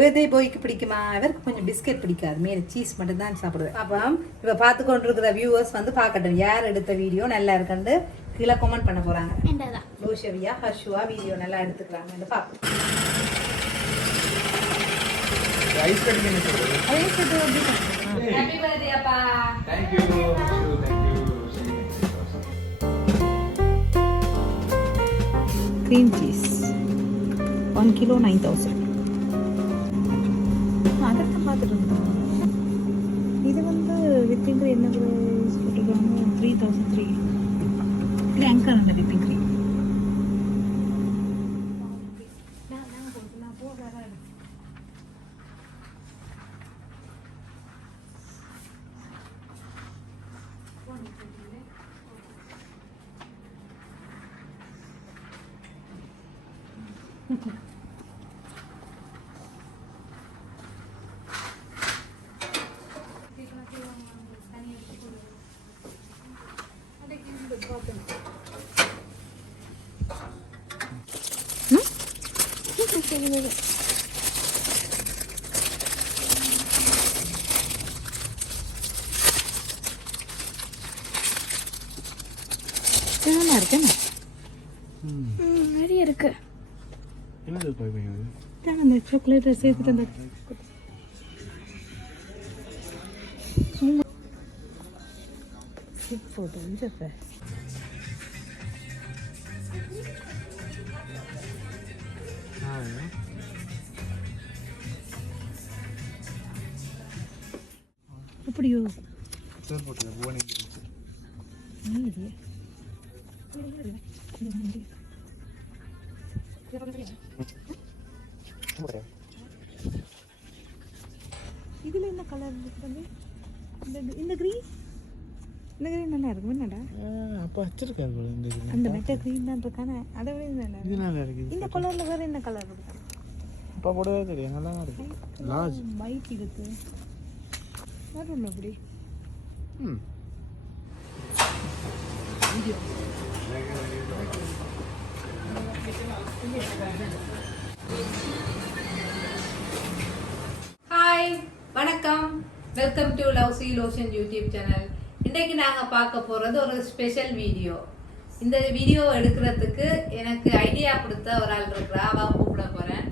Birthday பாய்க்கு பிடிக்குமா? அவருக்கு கொஞ்சம் பிஸ்கெட் பிடிக்காது, மேலே சீஸ் மட்டும் தான் சாப்பிடுவேன். அப்போ இப்போ பார்த்து கொண்டிருக்கிற வியூவர்ஸ் வந்து பார்க்கட்டும் யார் எடுத்த வீடியோ நல்லா இருக்குன்னு கீழே கமெண்ட் பண்ண போகிறாங்க. லோஷவியா ஹர்ஷுவா வீடியோ நல்லா எடுத்துக்கிறாங்க பார்ப்போம். ஹாப்பி பர்த்டே அப்பா. Thank you. Cream cheese 1 kilo 9,000. அதற்கு பார்த்துட்டு இருந்தோம். இது வந்து விப்பிங் க்ரீம் என்ன போட்டுருக்காங்க 3,300. இது அங்கர் அந்த விப்பிங் க்ரீம் நல்லா இருக்கு. நிறைய இருக்கு. என்னது போய் அந்த சாக்லேட் சேர்த்துட்டு அந்த போட்டோ ஜெஃபே எப்படியோ சார் போட்டு போனே இதுல என்ன கலர் இருக்கு? இந்த கிரீன் நல்லா இருக்கு. என்னடா அப்ப வச்சிருக்காரு போல இந்த அந்த மெட்ட கிரீன் தான் இருக்கானே, அதை விட இது நல்லா இருக்கு. இந்த கலர்ல வேற என்ன கலர் இருக்கு? அப்ப கூடவே தெரியும் நல்லா இருக்கு. லார்ஜ் பைட் இருக்கு. வரும் அப்படி. ஹாய், வணக்கம். Welcome to lousy lotion YouTube channel. இன்றைக்கு நாங்கள் பார்க்க போகிறது ஒரு ஸ்பெஷல் வீடியோ. இந்த வீடியோ எடுக்கிறதுக்கு எனக்கு ஐடியா கொடுத்த ஒரு ஆள் இருக்கிறா, அவன் கூப்பிட போகிறேன்.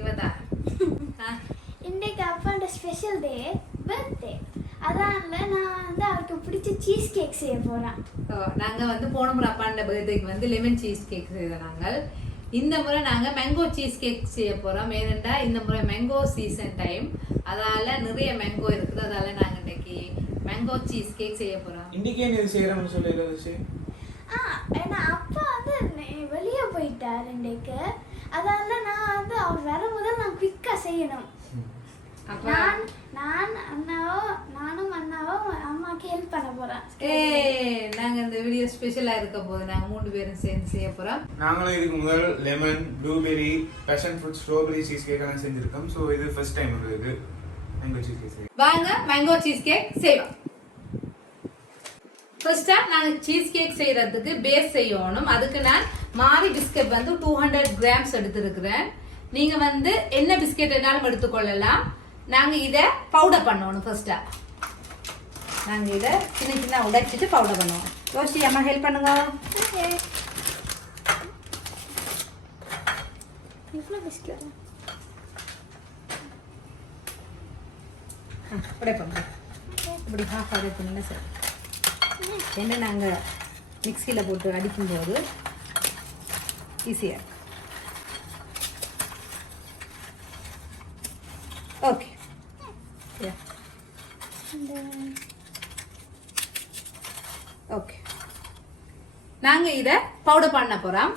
இவதான் இன்றைக்கு அப்பாவோட ஸ்பெஷல் டே, பர்த்டே. அதனால நான் வந்து அவருக்கு பிடிச்ச சீஸ் கேக் செய்ய போகிறேன். நாங்கள் வந்து போன முறை அப்பாண்ட பர்த்டேக்கு வந்து லெமன் சீஸ் கேக் செய்த நாங்கள். இந்த முறை நாங்கள் மேங்கோ சீஸ் கேக் செய்ய போகிறோம். ஏனெண்டா இந்த முறை மேங்கோ சீசன் டைம், அதால் நிறைய மேங்கோ இருக்குது. அதால் நாங்கள் இன்னைக்கு மேங்கோ சீஸ் கேக் செய்ய போகிறோம். இன்னைக்கே நீ செய்யறோம்னு சொல்லி ஏன்னா அப்பா வந்து வெளியே போயிட்டார் இன்றைக்கு. அதனால நான் வந்து அவர் வரும்போது நான் குயிக்காக செய்யணும். நானும் அண்ணாவும் அம்மாக்கு ஹெல்ப் பண்ண போறேன். நாங்க இந்த வீடியோ ஸ்பெஷலா இருக்க போது நாங்க 3 பேரும் சேர்ந்து செய்ய போறோம். நாங்களும் இதுக்கு முதல் lemon, blueberry, passion fruit, strawberry cheesecake எல்லாம் செஞ்சிருக்கோம். சோ இது ஃபர்ஸ்ட் டைம் இது மேங்கோ சீஸ் கேக். வாங்க மேங்கோ சீஸ் கேக் செய்வோம். ஃபர்ஸ்டா நாங்க சீஸ் கேக் செய்யறதுக்கு பேஸ் செய்யணும். அதுக்கு நான் மாரி பிஸ்கட் வந்து 200 கிராம்ஸ் எடுத்திருக்கிறேன். நீங்க வந்து என்ன பிஸ்கட் வேணாலும் எடுத்துக்கொள்ளலாம். நாங்க இத பவுடர் பண்ணணும். ஃபர்ஸ்டா நாங்க இத சின்ன சின்ன உடைச்சிட்டு பவுடர் பண்ணுவோம். யோசி அம்மா ஹெல்ப் பண்ணுங்க. இவ்வளோ பிஸ்கட் உடைப்போம். இப்படி ஹாஃப் உடைப்போம்னா சரி. என்ன நாங்க மிக்சியில போட்டு அடிக்கும்போது ஈஸியா. Okay, okay. நாங்க இத பவுடர் பண்ண போறோம்.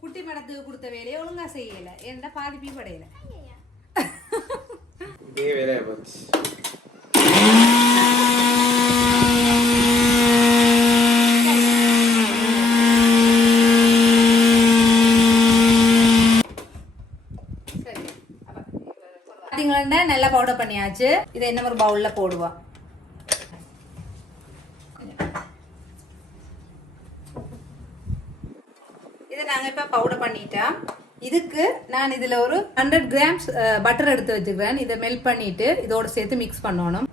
குட்டி மடத்துக்கு கொடுத்த வேலையை ஒழுங்கா செய்யல, ஏன்னா பாதிப்பி படையல. இதே வேலையை போச்சு. நல்லா பவுடர் பண்ணியாச்சு. இதை என்ன ஒரு பவுல்ல போடுவோம். பவுடர் பண்ணிட்டேன். இதுக்கு நான் இதில் ஒரு 100 கிராம்ஸ் பட்டர் எடுத்து வச்சுக்கிறேன். இதை மெல்ட் பண்ணிட்டு இதோட சேர்த்து மிக்ஸ் பண்ணணும்.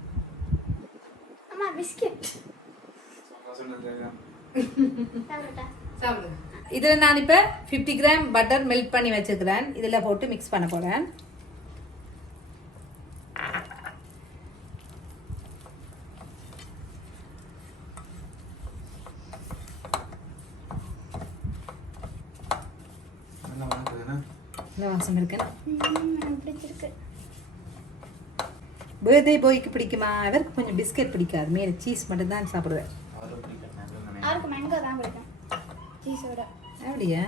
அம்மா பிஸ்கட் இதில் நான் இப்போ 50 கிராம் பட்டர் மெல்ட் பண்ணி வச்சுக்கிறேன். இதில் போட்டு மிக்ஸ் பண்ண போகிறேன். இந்த வாசம் இருக்கு. பிடிச்சிருக்கு. பர்த்டே பாய்க்கு பிடிக்குமா? அவருக்கு கொஞ்சம் பிஸ்கட் பிடிக்காது, மேலே சீஸ் மட்டும் தான் சாப்பிடுவேன். அவருக்கு மேங்கோ தான் பிடிக்கும் சீஸோட. அப்படியா?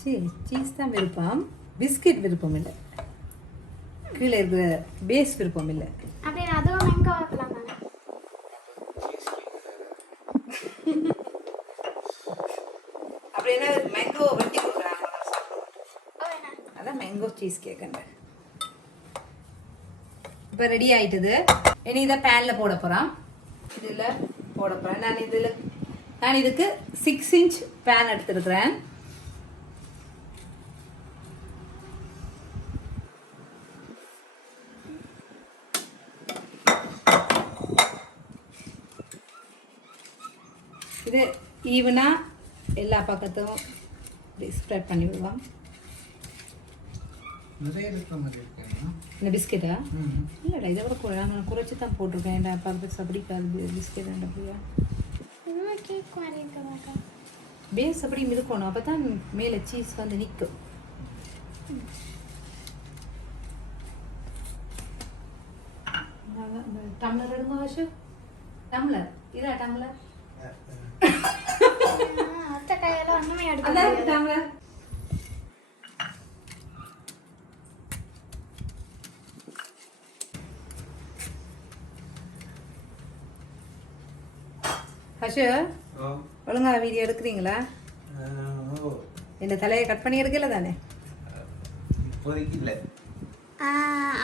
சரி, சீஸ் தான் விருப்பம், பிஸ்கட் விருப்பம் இல்லை. கீழே இருக்கிற பேஸ் விருப்பம் இல்லை. அப்படின்னு அதுவும் மேங்கோ வைக்கலாம் தானே. அப்படின்னா மேங்கோ வெட்டி கொடுக்குறாங்க, அதான் மேங்கோ சீஸ் கேக்குங்க. இப்போ ரெடி ஆயிட்டுது. இனி இதை பேனில் போட போகிறோம். இதில் போட போகிறேன். நான் இதுக்கு 6 இன்ச் பேன் எடுத்துருக்கிறேன். இது ஈவனாக எல்லா பக்கத்தும் ஸ்ப்ரெட் பண்ணி விடுவோம். இந்த பிஸ்கெட்டா? இல்லைடா, இதை விட கூட நான் குறைச்சி தான் போட்டிருக்கேன். என் பக்கத்துக்கு அப்படிக்காது பிஸ்கெட் அப்படியா? கேக் மாதிரி இருக்கா? பேஸ் அப்படி இருக்கணும், அப்போ தான் மேலே சீஸ் வந்து நிற்கும். டம்ளர் எடுங்க வாஷு. டம்ளர் இதா டம்ளர். அத்தை கையால ஒண்ணுமே எடுக்க அதான் முடியாது. டம்ளர். ஹஷு, ஒழுங்கா வீடியோ எடுக்கிறீங்களா? இந்த தலையை கட் பண்ணி எடுக்கல தானே? இப்போதைக்கு இல்லை.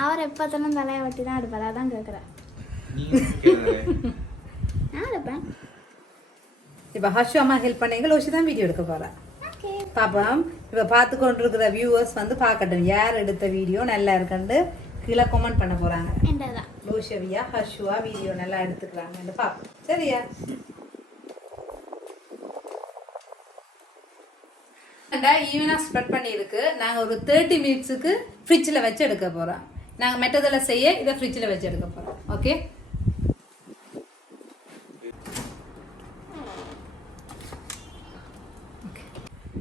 அவர் எப்போ தானே தலையை வட்டி தான் எடுப்பார், அதான் கேட்குறேன். நான் எடுப்பேன். இப்போ ஹஷு அம்மா ஹெல்ப் பண்ணீங்க, லோஷி தான் வீடியோ எடுக்க போகிறேன். பாப்போம். இப்போ பார்த்து கொண்டிருக்கிற வியூவர்ஸ் வந்து பார்க்கட்டும் யார் எடுத்த வீடியோ நல்லா இருக்குன்னு கீழே கமெண்ட் பண்ண போகிறாங்க. என்னதான் லோஷவியா ஹஷுவா வீடியோ நல்லா எடுத்துக்கிறாங்கன்னு பார்ப்போம். சரியா? ஈவனாக ஸ்ப்ரெட் பண்ணியிருக்கு. நாங்கள் ஒரு 30 மினிட்ஸுக்கு ஃப்ரிட்ஜில் வச்சு எடுக்க போகிறோம். நாங்கள் மெட்டதில் செய்ய இதை ஃப்ரிட்ஜில் வச்சு எடுக்க போகிறோம். ஓகே,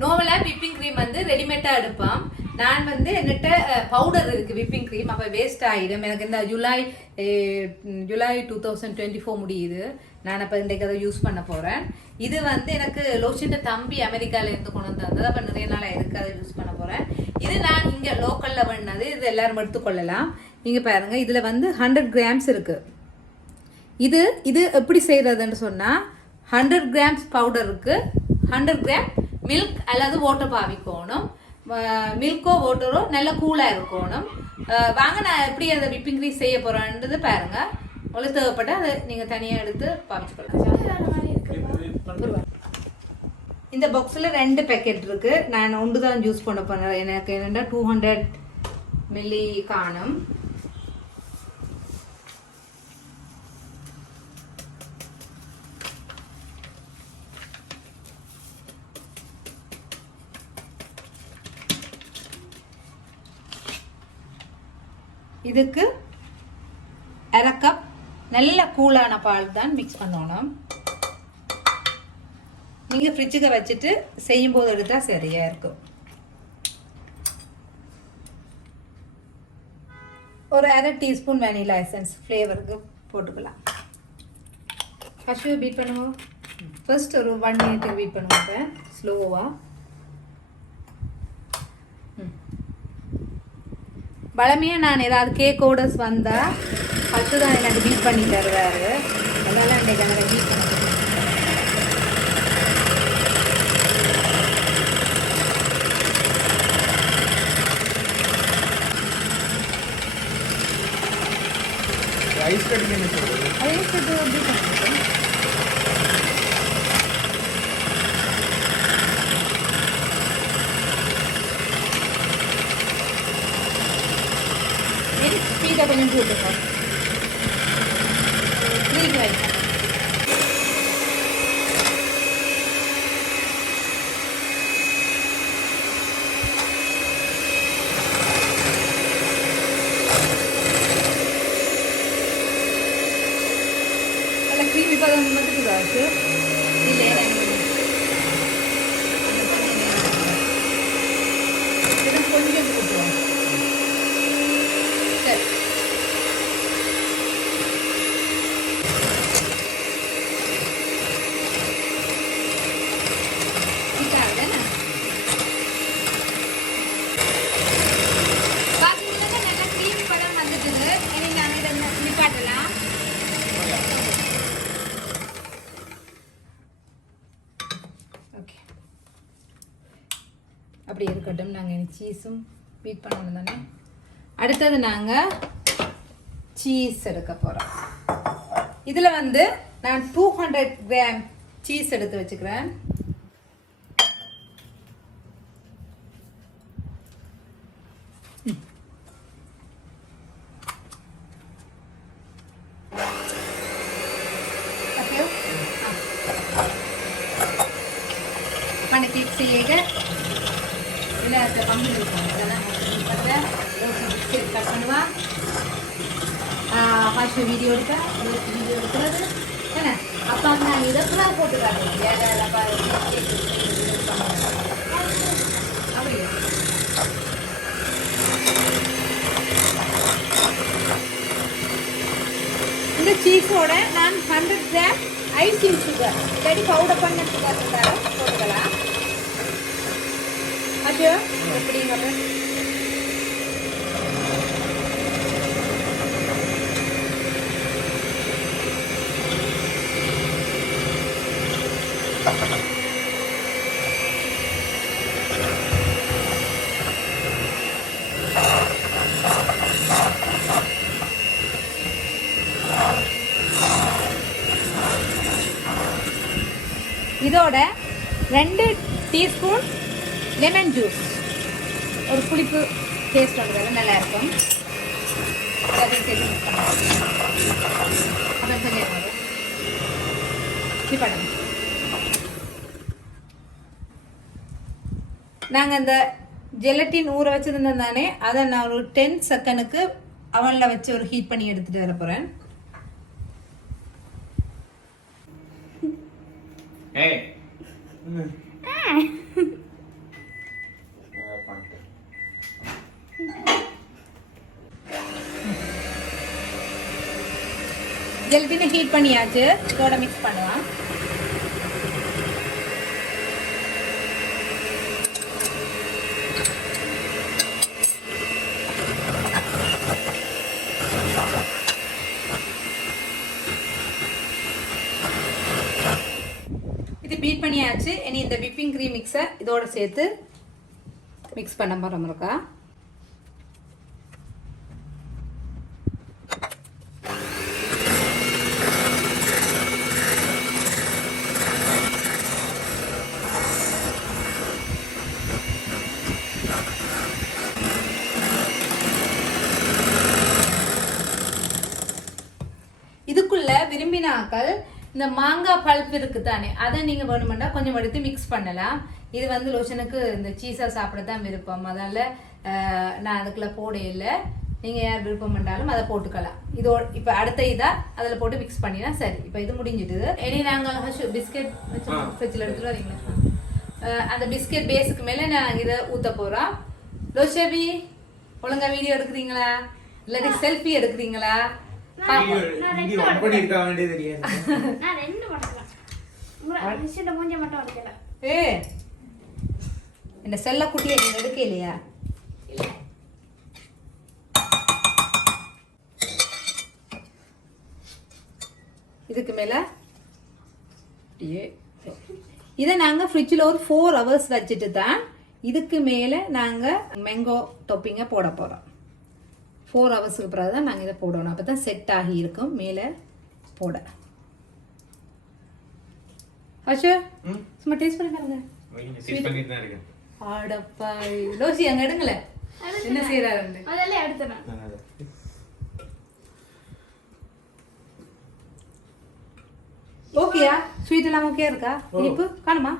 நோவலாக விப்பிங் க்ரீம் வந்து ரெடிமேடாக எடுப்போம். நான் வந்து என்கிட்ட பவுடர் இருக்குது விப்பிங் க்ரீம், அப்போ வேஸ்ட் ஆகிடும். எனக்கு இந்த ஜூலை 2024 முடியுது. நான் அப்போ இன்றைக்கு அதை யூஸ் பண்ண போகிறேன். இது வந்து எனக்கு லோஷின் தம்பி அமெரிக்காவிலேருந்து கொண்டு வந்து வந்தது. அப்போ நிறைய நாள் இருக்குது, அதை யூஸ் பண்ண போகிறேன். இது நான் இங்கே லோக்கலில் பண்ணது. இது எல்லாரும் எடுத்துக்கொள்ளலாம். நீங்கள் பாருங்கள், இதில் வந்து 100 கிராம்ஸ் இருக்குது. இது எப்படி செய்கிறதுன்னு சொன்னால் 100 கிராம்ஸ் பவுடருக்கு 100 கிராம் மில்க் அல்லது வாட்டர் பாவிக்கணும். மில்க்கோ வாட்டரோ நல்ல கூலாக இருக்கணும். வாங்க நான் எப்படி அதை விப்பிங் க்ரீம் செய்ய போகிறேன்றது பாருங்கள். உங்களுக்கு தேவைப்பட்ட அதை நீங்கள் தனியாக எடுத்து பாவிச்சுக்கலாம். இந்த பாக்ஸில் 2 பேக்கெட் இருக்குது. நான் ஒன்று தான் யூஸ் பண்ண போனேன். எனக்கு என்னென்னா 200 மில்லி காணும். இதுக்கு 1/2 கப் நல்ல கூலான பால் தான் மிக்ஸ் பண்ணணும். நீங்கள் ஃப்ரிட்ஜுக்கு வச்சுட்டு செய்யும்போது எடுத்தால் சரியாக இருக்கும். ஒரு 1/2 டீஸ்பூன் வெனிலா எசன்ஸ் ஃப்ளேவருக்கு போட்டுக்கலாம். ஃபஸ்ட்டு பீட் பண்ணுவோம். ஃபர்ஸ்ட் ஒரு 1 மினிட் பீட் பண்ணுவோம் ஸ்லோவாக. பழமையாக நான் ஏதாவது கேக் ஆர்டர்ஸ் வந்தால் ஃபஸ்ட்டு தான் எனக்கு பீட் பண்ணி தருவார். அதனால் அன்றைக்கு எனக்கு பீட் பண்ண ஐஸ் கட்டி ஐஸ் கட்டு பீட் பண்ணிட்டேன். ஸ்பீடை கொஞ்சம் கூட்டுப்போம். க்ரீன் ரைஸ் நல்லா க்ரீம் இப்போ அதை மட்டும் கூடாது இல்லை கொஞ்சம் கூட்டுவோம். சரி அப்படி இருக்கட்டும். நாங்கள் சீஸும் பீட் பண்ணணும் தானே. அடுத்தது நாங்கள் சீஸ் எடுக்க போகிறோம். இதில் வந்து நான் 200 கிராம் சீஸ் எடுத்து வச்சுக்கிறேன். మన కేక్ చేయగా ఇలా పంపిణీ బిస్కెట్ కట్ பண்ணுவா ஃபர்ஸ்ட் வீடியோ எடுக்க வீடியோ எடுக்கிறது என்ன அப்போ நான் இதெல்லாம் போட்டுக்காரு அப்படி இந்த சீஸோட நான் 100 கிராம் ஐசிங் சுகர் இல்லாட்டி பவுடர் பண்ண சுகர் போட்டுக்கலாம். அது எப்படிங்க இதோட 2 டீஸ்பூன் லெமன் ஜூஸ் ஒரு புளிப்பு டேஸ்ட் வந்துடுறது நல்லா இருக்கும். நாங்கள் அந்த ஜெலட்டின் ஊற வச்சுருந்தோம் தானே, அதை நான் ஒரு 10 செகண்டுக்கு அவனில் வச்சு ஒரு ஹீட் பண்ணி எடுத்துகிட்டு வர போகிறேன். ஜெலட்டினை ஹீட் பண்ணியாச்சு. இதோட மிக்ஸ் பண்ணலாம். இது பீட் பண்ணியாச்சு. இனி இந்த விப்பிங் க்ரீம் மிக்ஸை இதோட சேர்த்து மிக்ஸ் பண்ண போகிறோம். இருக்கா இதுக்குள்ள விரும்பினாக்கள் இந்த மாங்காய் பல்ப் இருக்கு தானே, அதை நீங்க வேணுமெண்டா கொஞ்சம் எடுத்து மிக்ஸ் பண்ணலாம். இது வந்து லோஷனுக்கு இந்த சீஸா சாப்பிட தான் விருப்பம், அதனால நான் அதுக்குள்ள போட இல்லை. நீங்க யார் விருப்பம் பண்ணாலும் அதை போட்டுக்கலாம். இதோ இப்ப அடுத்த இதா அதுல போட்டு மிக்ஸ் பண்ணினா சரி. இப்ப இது முடிஞ்சிடுது. இனி நாங்க பிஸ்கெட் ஃப்ரிட்ஜில் எடுத்துட்டு வரீங்களா, அந்த பிஸ்கெட் பேஸுக்கு மேல நான் இதை ஊத்த போறோம். லோஷவி ஒழுங்கா வீடியோ எடுக்கிறீங்களா இல்லாட்டி செல்ஃபி எடுக்கிறீங்களா? இந்த செல்ல குட்டியை நீங்க எடுக்க இல்லையா? இதுக்கு மேல இதை நாங்க ஃப்ரிட்ஜில் ஒரு 4 hours வச்சுட்டு தான் இதுக்கு மேல நாங்க மேங்கோ டொப்பிங்க போட போறோம். 4 hours பிறகு தான் நாங்கள் இதை போடணும். அப்போ தான் செட் ஆகி இருக்கும் மேலே போட. அச்சோ சும்மா டேஸ்ட் பண்ணி பாருங்க. ஆடப்பா லோசி அங்கே எடுங்களே என்ன செய்யறாரு. ஓகேயா ஸ்வீட் எல்லாம் ஓகே இருக்கா இனிப்பு காணுமா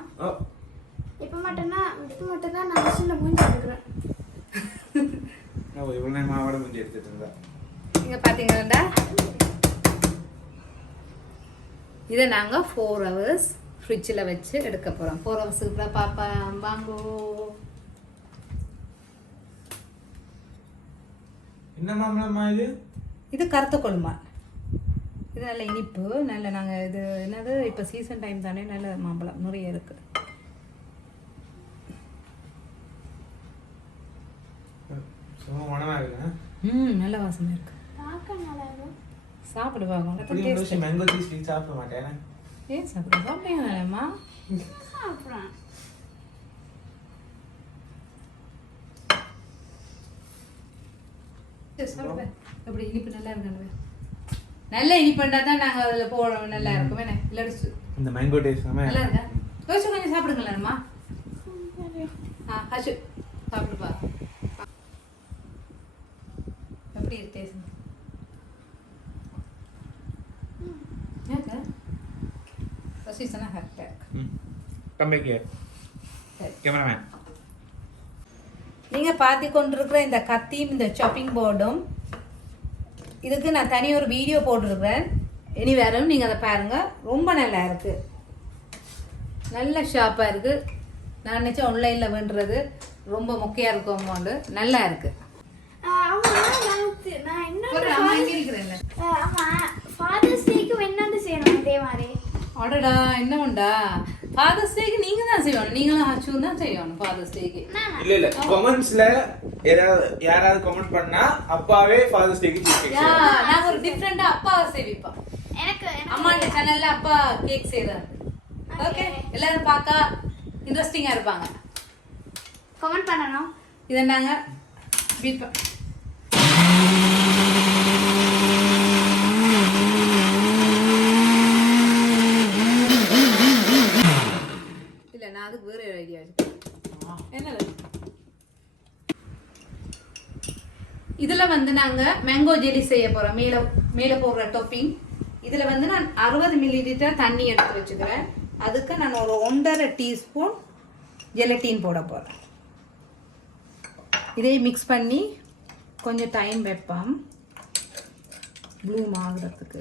இப்போ மட்டும்தான் நான் மிஷினில் மூஞ்சி எடுக்கிறேன். இவ்வளோ நேரம் மாவோட முடிஞ்சு எடுத்துட்டு இருந்தா. இங்கே பார்த்தீங்கன்னா இதை நாங்கள் 4 hours ஃப்ரிட்ஜில் வச்சு எடுக்க போகிறோம். 4 hours அப்புறம் பாப்பா வாங்கோ. என்ன மாம்பழமா இது? இது கருத்த கொழுமா. இது நல்ல இனிப்பு, நல்ல நாங்கள் இது என்னது இப்போ சீசன் டைம் தானே, நல்ல மாம்பழம் நிறைய இருக்குது. நல்ல வாசனை இருக்கு. சாப்பிடு பாருங்க. மேங்கோ சீஸ் சாப்பிட மாட்டேன். ஏன் சாப்பிடுங்க அப்படியாம்மா? எப்படி இனிப்பு நல்லா இருக்கு. நல்ல இனிப்புண்டா தான் நாங்கள் அதில் போடுறோம். நல்லா இருக்கும் வேணே இல்லாடி இந்த மேங்கோ டேஸ்ட் நல்லா இருக்கா? கொஞ்சம் கொஞ்சம் சாப்பிடுங்களேம்மா. ஹஷு சாப்பிடுப்பா. எப்படி இருக்கு டேஸ்ட்? ரசீசனா hey come back here cameraman. நீங்கள் பார்த்து கொண்டிருக்கிற இந்த கத்தியும் இந்த சாப்பிங் போர்டும் இதுக்கு நான் தனி ஒரு வீடியோ போட்டிருக்கிறேன். இனி வேறும் நீங்கள் அதை பாருங்கள். ரொம்ப நல்லா இருக்குது, நல்ல ஷாப்பாக இருக்குது. நான் நினச்சேன் ஆன்லைனில் வேண்டுறது ரொம்ப மொக்கையாக இருக்குமோண்டு. நல்லா இருக்குது. ஃபாதர்ஸ் டேக்கு என்னண்டு செய்யணும் இதே மாதிரி? அடடா என்ன உண்டா? ஃபாதர்ஸ் டேக்கு நீங்க தான் செய்யணும். நீங்களும் ஹச்சும் தான் செய்யணும் ஃபாதர்ஸ் டேக்கு. இல்ல கமெண்ட்ஸ்ல யாராவது கமெண்ட் பண்ணா அப்பாவே ஃபாதர்ஸ் டேக்கு கேக் செய்வாங்க. நான் ஒரு டிஃபரண்டா அப்பா செய்விப்பா. எனக்கு அம்மா சேனல்ல அப்பா கேக் செய்றாரு. ஓகே, எல்லாரும் பார்க்க இன்ட்ரஸ்டிங்கா இருப்பாங்க. கமெண்ட் பண்ணனும். இத நாங்க பீட் இல்ல நான் அதுக்கு வேற ஐடியா என்னது இதுல வந்து நாங்க மேங்கோ ஜெல்லி செய்ய போறோம். மேல போடுற டாப்பிங். இதுல வந்து நான் 60 ml தண்ணி எடுத்து வச்சுக்கிறேன். அதுக்கு நான் ஒரு 1.5 டீஸ்பூன் ஜெலட்டின் போட போறேன். இதை மிக்ஸ் பண்ணி கொஞ்சம் டைம் வைப்போம் ப்ளூம் ஆகுறதுக்கு.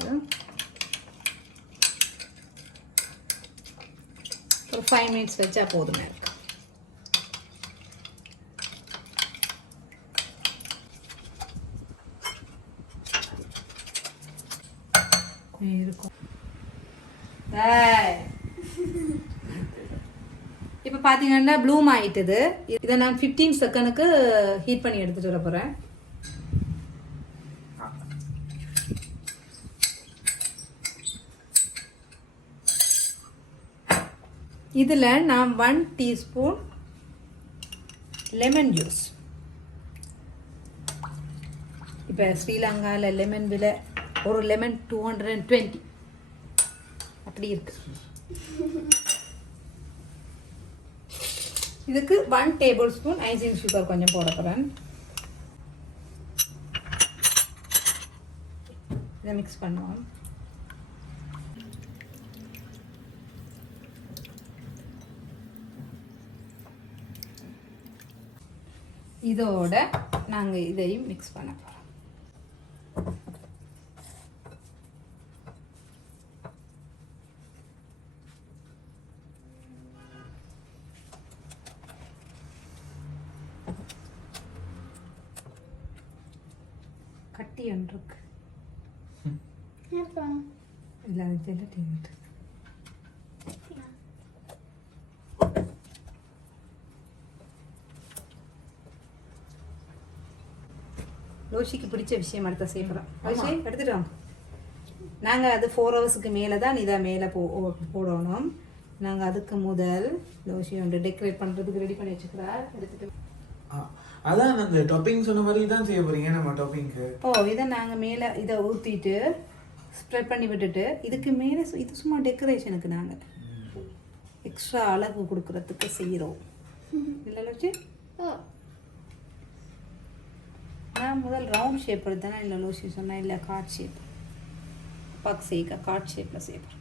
ஒரு 5 minutes வச்சா போதுமே இருக்கு. இருக்கும். இப்போ பார்த்தீங்கன்னா ப்ளூம் ஆயிட்டுது. இதை நான் 15 செகண்டுக்கு ஹீட் பண்ணி எடுத்துட்டு வர போகிறேன். இதில் நான் 1 டீஸ்பூன் லெமன் ஜூஸ். இப்போ ஸ்ரீலங்காவில் லெமன் விலை ஒரு லெமன் 220 அப்படி இருக்கு. இதுக்கு 1 டேபிள்ஸ்பூன் ஐசிங் சுகர் கொஞ்சம் போட போகிறேன். இதை மிக்ஸ் பண்ணுவோம். இதோட நாங்கள் இதையும் மிக்ஸ் பண்ண போகிறோம். கட்டி ஒன்று இருக்கு. இல்லை அது ஜெலட்டின் இருக்கு. லோஷிக்கு பிடிச்ச விஷயம் அடுத்த செய்யலாம். லோஷி எடுத்துட்டு வாங்க. நாங்கள் அது 4 ஹவர்ஸுக்கு மேலே தான் இதை மேலே போடணும். நாங்கள் அதுக்கு முதல் லோஷி வந்து டெக்கரேட் பண்ணுறதுக்கு ரெடி பண்ணி வச்சுக்கிறார். எடுத்துட்டு அதான் அந்த டாப்பிங் சொன்ன மாதிரி தான் செய்ய போறீங்க நம்ம டாப்பிங்க்கு. இதை நாங்கள் மேலே இதை ஊற்றிட்டு ஸ்ப்ரெட் பண்ணி விட்டுட்டு இதுக்கு மேலே இது சும்மா டெக்கரேஷனுக்கு நாங்கள் எக்ஸ்ட்ரா அழகு கொடுக்கறதுக்கு செய்கிறோம். இல்லை லோஷி? நான் முதல் ரவுண்ட் ஷேப் எடுத்தேன்னா இல்லை லோஷி சொன்னேன் இல்லை கார்ட் ஷேப். அப்பாவுக்கு செய்ய கார்ட் ஷேப்பில் செய்யப்போம்.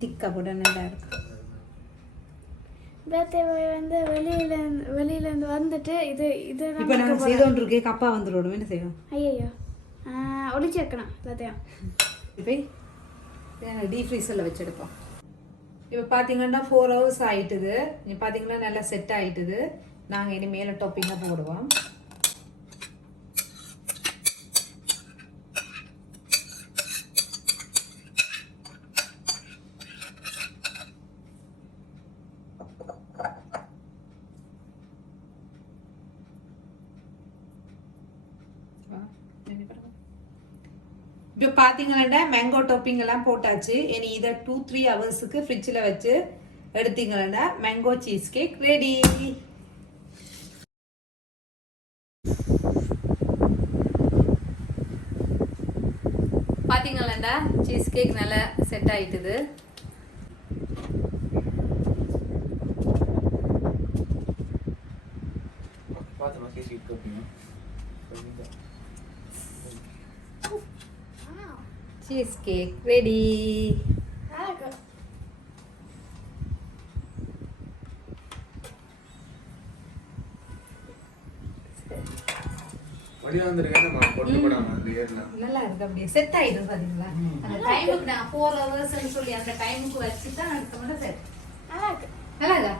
திக்கா போட நல்லா இருக்கும். பர்த்டே பாய் வந்து வெளியில இருந்து வந்துட்டு இது இப்போ நாங்கள் செய்தோன்று இருக்கே கப்பா வந்துடும். என்ன செய்வோம்? ஐயோ ஒளிச்சு வைக்கணும் எல்லாத்தையும். போய் டீப் ஃப்ரீசரில் வச்செடுப்போம். இப்போ பார்த்தீங்கன்னா 4 hours ஆகிட்டுது. நீ பார்த்தீங்கன்னா நல்லா செட் ஆகிட்டுது. நாங்கள் இனி மேலே டாப்பிங்காக போடுவோம். இப்போ பார்த்தீங்கன்னா மேங்கோ டாப்பிங் எல்லாம் போட்டாச்சு. இனி இதை 2-3 ஹவர்ஸுக்கு ஃப்ரிட்ஜில் வச்சு எடுத்தீங்கன்னா மேங்கோ சீஸ் கேக் ரெடி. பார்த்தீங்களா சீஸ் கேக் நல்லா செட் ஆயிட்டுது. Cheesecake ready. நல்லா இருக்கு. அப்படியே செட் ஆயிடும் பாத்தீங்களா? அந்த டைமுக்கு நான் 4 hours சொல்லி அந்த டைமுக்கு வச்சுட்டா அடுத்த செட். நல்லா இருக்கா?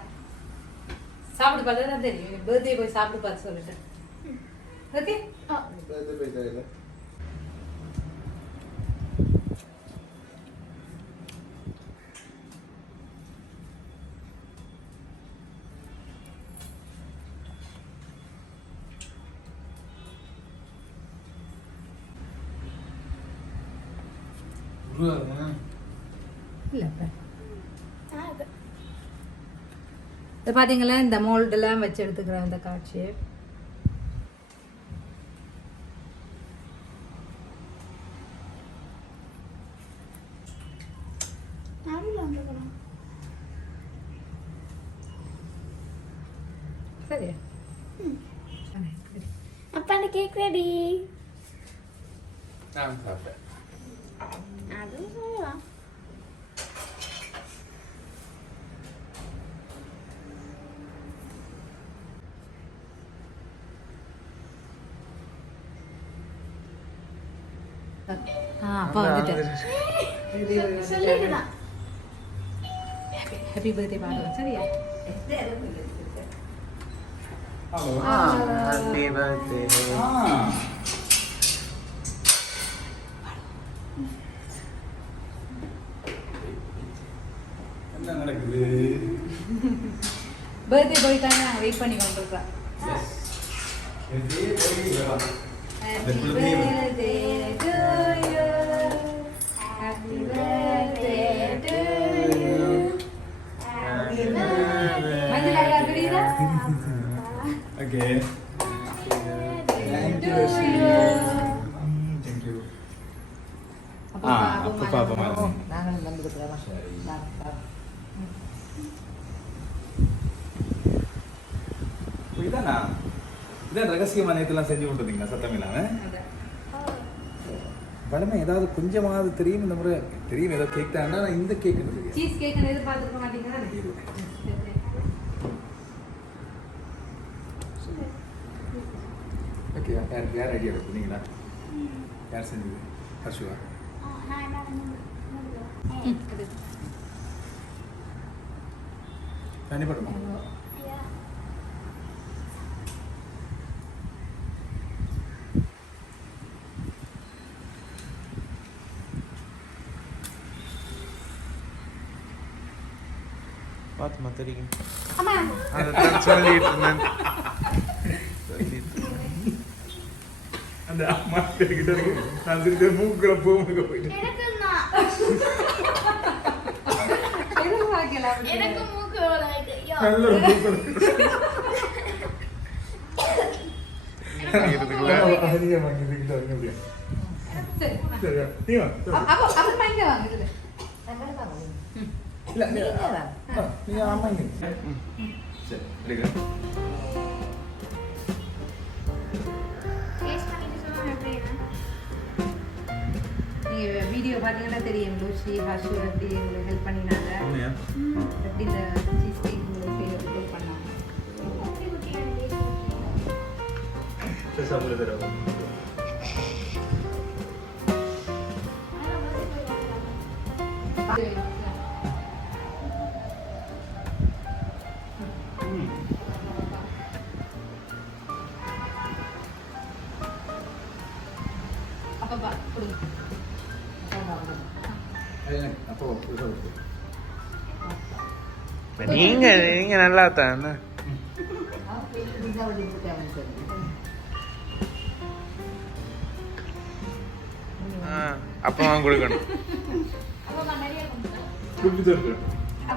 சாப்பிட்டு பார்த்தா தான் தெரியும். பர்த்டே போய் சாப்பிட்டு பார்த்து சொல்லிட்டேன். ஓகே இதை பார்த்தீங்களா? இந்த மோல்டெல்லாம் வச்சு எடுத்துக்கிறேன் இந்த காட்சி. சரியா? அப்பா அந்த கேக் ரெடி. நான் சாப்பிட்டேன். அதுவும் சொல்லலாம். அப்பா வந்துட்டேன். சொல்லிடுதான். ஹாப்பி பர்த்டே பாடுவோம். சரியா? Happy birthday. என்ன நடக்குது? பர்த்டே பாய்க்காக நாங்கள் வெயிட் பண்ணி கொண்டிருக்கிறோம். Happy birthday to you. Happy birthday to you. Happy birthday. மஞ்சள் அழகா தெரியுதா? Okay. Thank you. Thank you. அப்பா நாங்கள் வந்துருக்கிறோம். இதானா? இதான் ரகசியமான இதெல்லாம் செஞ்சு கொண்டிருந்தீங்களா சத்தம் இல்லாம? வளமை ஏதாவது கொஞ்சமாவது தெரியும். இந்த முறை தெரியும் ஏதோ கேக் தான். இந்த கேக் சீஸ் கேக் எதிர்பார்த்துருக்க மாட்டீங்களா? ஓகே. யார் ஐடியா கொடுத்தீங்களா? யார் செஞ்சது? ஹர்ஷுவா? கண்டிப்பாக பார்த்து தெரியும். அதான் சொல்லிட்டு இருந்தேன். அந்த அம்மா கிட்ட நான் திருப்பி மூக்குல போக போயிட்டு எனக்கு மூக்கு நல்ல ஒரு மூக்கு அதிகம் வாங்கிட்டு அப்படியே. சரியா? நீ வா. இல்ல நீங்க ஆமா சரி. வீடியோ பார்த்தீங்கன்னா தெரியும் லூசி ஹாஷு எப்படி உங்களுக்கு ஹெல்ப் பண்ணினாங்க உண்மையா எப்படி இந்த சீஸ் கேக் செய்யறதுக்கு ஹெல்ப் பண்ணாங்க சாப்பிட தரோம் அப்பா கொடுங்க நீங்க நல்லா தான் அப்பா கொடுக்கணும் அப்பா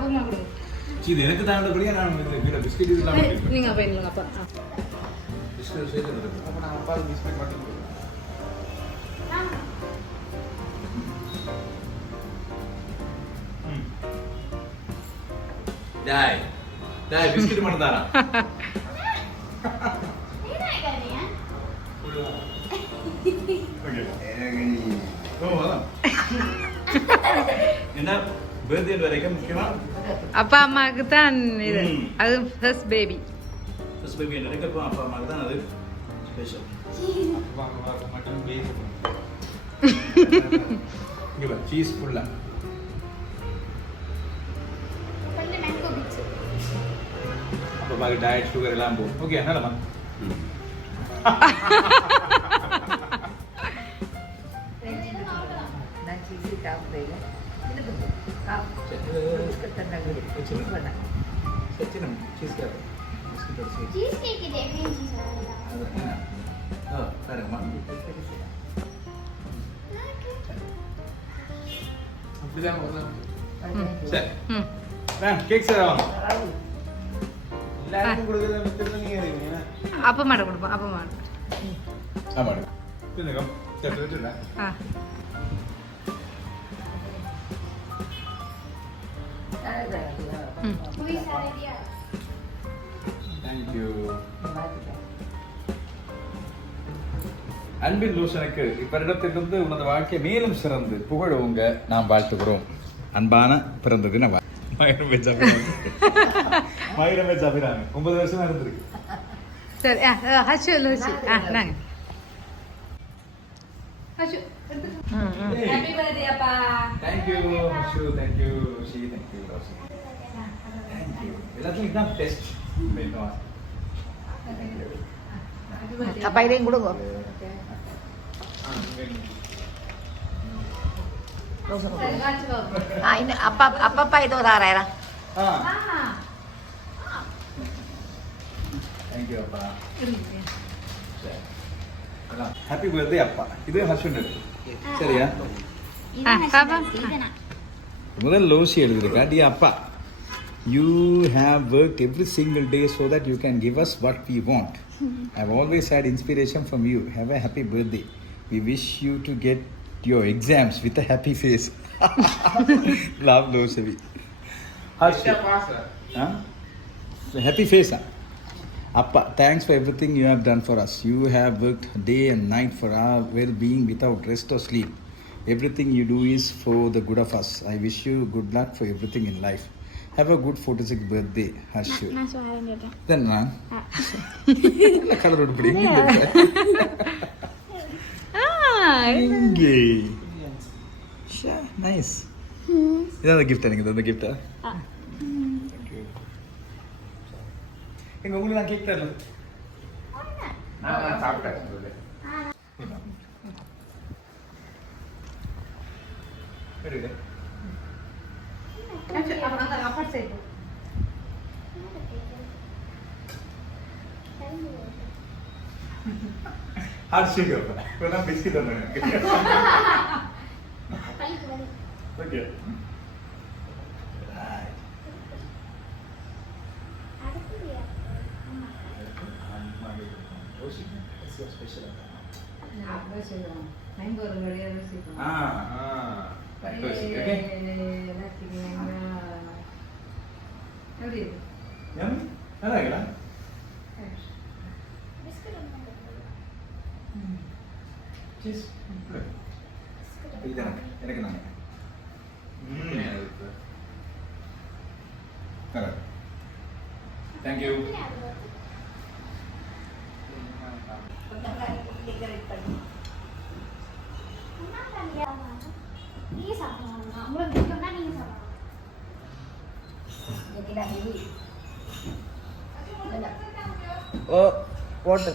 கொடுங்க இது எனக்கு தாண்டபடியா நான் இந்த பிஸ்கட் இதெல்லாம் நீங்க அப்ப இல்லைங்க அப்பா பிஸ்கட் சேர்த்து அப்ப நான் அப்பாவுக்கு பிஸ்கட் மட்டும் கொடுக்குறேன் டாய் டாய் பிஸ்கட் மட்டும் தாரா என்ன பர்த்டே வரைக்கும் முக்கியமா அப்பா அம்மாவுக்கு தான் இது அது ஃபர்ஸ்ட் பேபி ஃபர்ஸ்ட் பேபி நினைக்கிறப்போ அப்பா அம்மாக்கு தான் அது ஸ்பெஷல் வாங்க மட்டன் பேஸ் இங்கே பாரு சீஸ் ஃபுல்லா அப்போ பாக்கு டயட் சுகர் எல்லாம் போகும் ஓகே நல்லமா சச்சினம் சீஸ் கேப் சீஸ் கேக் இது எப்படி சீஸ் அது என்ன பாருங்கம்மா அப்படிதான் வரலாம் சரி கேக் சார் எல்லாருக்கும் கொடுக்கறத விட்டு நீங்க இருக்கீங்க அப்பா மாட்ட கொடுப்போம் அப்பா மாட்ட ஆமாம் பின்னுக்கம் தட்டு விட்டுருங்க ஆ மூவி சாரடியா தேங்க்யூ அன்பின் லூசனுக்கு இவரிடத்திலிருந்து உனது வாழ்க்கை மேலும் சிறந்து புகழ உங்க நாம் வாழ்த்துகிறோம் அன்பான பிறந்த தின மயிரம் வச்சு அபிராமி 9 வருஷமா இருந்திருக்கு சரி ஹஷு லூசி நாங்க ஹஷு ஹாப்பி பர்த்டே அப்பா தேங்க்யூ ஹர்ஷு தேங்க்யூ ருஷி தேங்க்யூ ரோசி தேங்க்யூ எல்லாத்துக்கும் இதுதான் பெஸ்ட் அப்பா இதையும் கொடுங்க இன்னும் அப்பப்பா ஏதோ ஒரு 6000 தேங்க்யூ அப்பா ஹாப்பி பர்த்டே அப்பா இது ஹர்ஷன் சரியா முதல் லோசி எழுதிருக்கா டி அப்பா you have worked every single day so that you can give us what we want. I've always had inspiration from you. Have a happy birthday. We wish you to get your exams with a happy face. Love Losevi. Extra pass, sir. Huh? Happy face. Huh? Appa, thanks for everything you have done for us. You have worked day and night for our well-being without rest or sleep. Everything you do is for the good of us. I wish you good luck for everything in life. Have a good 46th birthday, Harshu. நான் சொல்றேன் கேட்டேன் Then, man. Color putting. Nice. இதான் gift எனக்கு இந்த gift. எங்க உங்களுக்கு நான் cake தரல. நான் சாப்பிட்டேன். எடுங்க. அப்பா சைடு Harshu அப்பா. இப்போ நான் பிஸ்கட் தரேன். Okay. Right. Special. Cheese. எனக்கு நாங்கள் கரெக்ட். தேங்க்யூ. நீங்க சாப்பிடலாம், உங்களுக்கு பிடிக்கும்னா நீங்க சாப்பிடலாம். ஓ போட்டு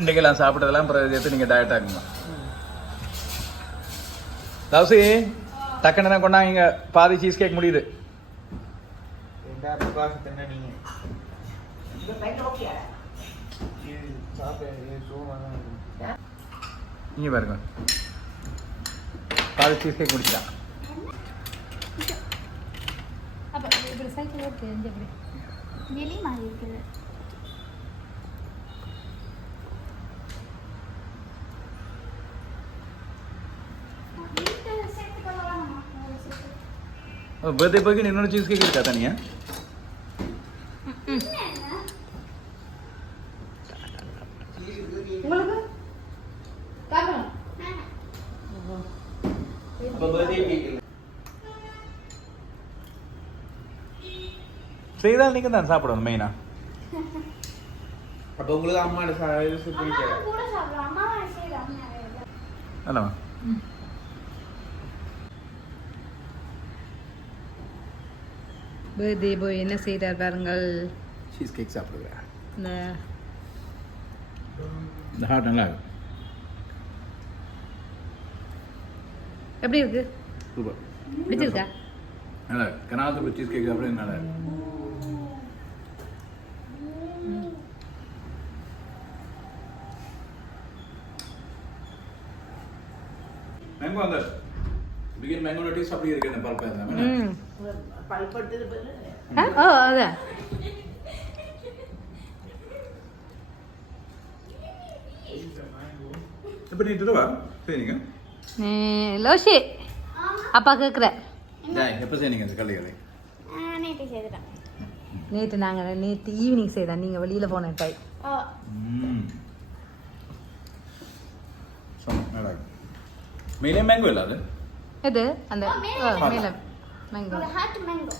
இன்றைக்கெல்லாம் சாப்பிட்டதெல்லாம் அப்புறம் எடுத்து நீங்கள் டயட் ஆகுமா? தவசி டக்குன்னு கொண்டாங்க, பாதி சீஸ் கேக் முடியுது. இங்கே பாருங்க, பாதி சீஸ் கேக் முடிச்சா. அப்ப இப்படி சைக்கிள் ஓட்டு எப்படி வெளி மாதிரி இருக்குது. பர்த்டே போய்க்கு இன்னொரு சீஸ் கேக் இருக்கா தனியா? உங்களுக்கு காரணம் செய்தால் நீங்கள் தான் சாப்பிடணும் மெயினா. அப்போ உங்களுக்கு அம்மாவோட அம்மா கூட சாப்பிடலாம், அம்மாவை செய்யலாம். அல்லவா? பர்த்டே பாய் என்ன செய்தார் பாருங்கள். சீஸ் கேக் சாப்பிடுவேன். இந்த இந்த ஹார்ட் நல்லா இருக்கு. எப்படி இருக்கு? சூப்பர். பிடிச்சிருக்கா? நல்லா இருக்கு. கனாத்து சீஸ் கேக் சாப்பிட நல்லா இருக்கு. மேங்கோ அந்த பிகின் மேங்கோ டேஸ்ட் அப்படியே இருக்கு. அந்த பல்பா தான் ஓ அதான் இப்போ நீ தருவா சரிங்க. லோஷி அப்பா கேட்குற எப்போ செய்யணுங்க அந்த கல்லைகளை? நேற்று செய்துட்டேன். நேற்று ஈவினிங் செய்தான், நீங்கள் வெளியில் போன டைம். நல்லா இருக்கு. மெயினே மேங்கோ இல்லை அது எது அந்த மேலே மேலே மேங்கோ. ஒரு ஹார்ட் மேங்கோ.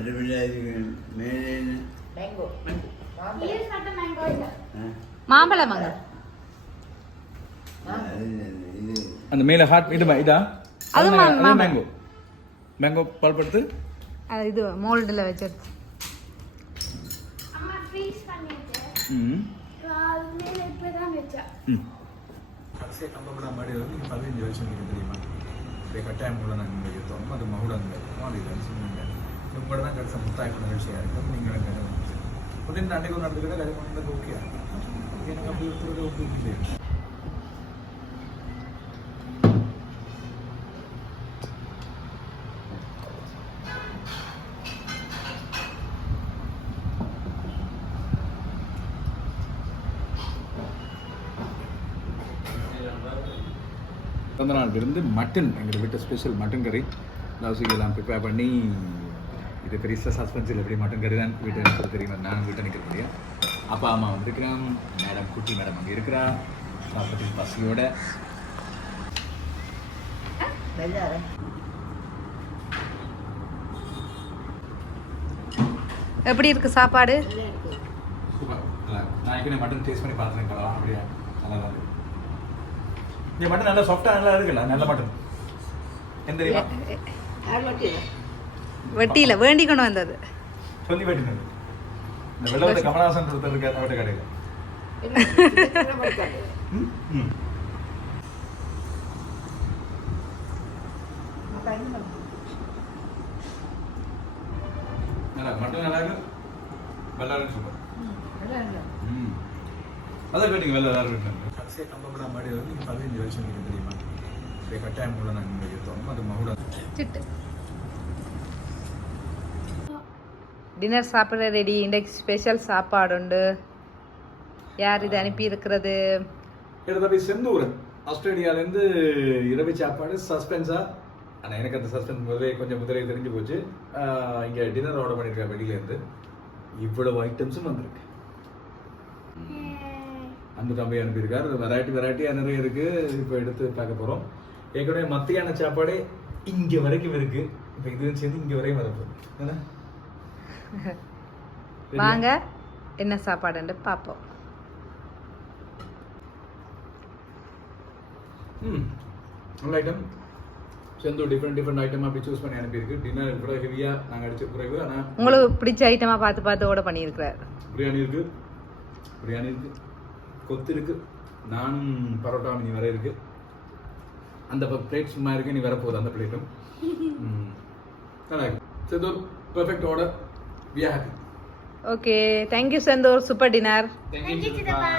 இது மட்டும் மேங்கோ இல்லை. மாம்பழம் வாங்க. அந்த மேலே ஹார்ட் இது இதா? அது மாம்பழம். மேங்கோ மேங்கோ பல்ப் எடுத்து அது இது மோல்டில் வச்சிருச்சு. அம்மா ஃப்ரீஸ் பண்ணிட்டு அது மேலே இப்படி தான் வச்சா. கடைசியாக கம்பப்படா மாடி வந்து 15 வருஷம் எனக்கு தெரியுமா? அப்படியே கட்டாயம் கூட நாங்கள் எடுத்தோம். அது மகுடம் மாடி சொன்னீங்க. கூட தான் கடைசி முத்தாய்ப்பு நிகழ்ச்சியாக இருக்கும். நீங்களும் கேட்டு புதிய அன்றைக்கு நடந்துக்கிட்ட அது பண்ணது ஓகே. எனக்கு அப்படி ஒருத்தர் ஓகே இல்லை. பிறந்த நாள் விருந்து மட்டன், எங்கள் வீட்டு ஸ்பெஷல் மட்டன் கறி. லவ்ஸுக்கெல்லாம் ப்ரிப்பேர் பண்ணி இது பெரிய சஸ்பென்ஸில் எப்படி மட்டன் கறி தான் வீட்டை நிற்கிறது தெரியுமா? நான் வீட்டை நிற்க முடியும். அப்பா அம்மா வந்துருக்கிறேன், மேடம் குட்டி மேடம் அங்கே இருக்கிறா சாப்பிட்டு பசியோட. எப்படி இருக்கு சாப்பாடு? சூப்பர். நான் ஏற்கனவே மட்டன் டேஸ்ட் பண்ணி பார்த்துருக்கேன். கலலாம் அப்படியே நல்லா தான் இருக்கு. இந்த மட்டன் நல்லா சாஃப்டாக நல்லா இருக்குல்ல? நல்ல மட்டன் என்ன தெரியுமா? வெட்டியில் வேண்டி கொண்டு வந்தது. சொல்லி வெட்டினது இந்த வெள்ளவத்தை கமலஹாசன் ஒருத்தர் இருக்கார் அவட்ட கடையில். நல்லா மட்டன் நல்லா இருக்கு. வெள்ளாரும் சூப்பர். அதான் கேட்டீங்க வெள்ளை எல்லாரும் இருக்காங்க. கடைசியாக கம்பப்படா மாடி வந்து 15 வருஷம் எனக்கு தெரியுமா? அப்படியே கட்டாயம் கூட நாங்கள் எடுத்தோம். அது மகுடம் சிட்டு டின்னர் சாப்பிட ரெடி. இன்றைக்கு ஸ்பெஷல் சாப்பாடு உண்டு. யார் இது அனுப்பி இருக்கிறது? கிட்டத்தட்ட செந்தூரன் ஆஸ்திரேலியாவிலேருந்து இரவு சாப்பாடு சஸ்பென்ஸாக. ஆனால் எனக்கு அந்த சஸ்பென்ஸ் முதலே தெரிஞ்சு போச்சு. இங்கே டின்னர் ஆர்டர் பண்ணியிருக்கேன் வெளியிலேருந்து. இவ்வளவு ஐட்டம்ஸும் வந்திருக்கு. அந்த தம்பி அனுப்பியிருக்காரு. வெரைட்டியாக நிறைய இருக்கு. இப்போ எடுத்து பார்க்க போறோம். ஏற்கனவே மத்தியான சாப்பாடு இங்க வரைக்கும் இருக்கு. இப்போ இது சேர்ந்து இங்க வரையும் வரப்போகுது. என்ன? வாங்க என்ன சாப்பாடுன்னு பார்ப்போம். நல்ல ஐட்டம். சேர்ந்து டிஃப்ரெண்ட் ஐட்டம் அப்படி சூஸ் பண்ணி அனுப்பியிருக்கு. டின்னர் கூட ஹெவியா நாங்கள் அடிச்ச குறைவு. ஆனால் உங்களுக்கு பிடிச்ச ஐட்டமா பார்த்து ஓட பண்ணியிருக்கிறார். பிரியாணி இருக்கு, கொத்து இருக்கு, நானும் பரோட்டா இனி வர இருக்கு. அந்த பிளேட் சும்மா இருக்கு, நீ வரப்போகுது அந்த பிளேட்டும். நல்லா இருக்கு. Senthur perfect order. We are happy. Okay, thank you Senthur. Super dinner. Thank you, சித்தப்பா.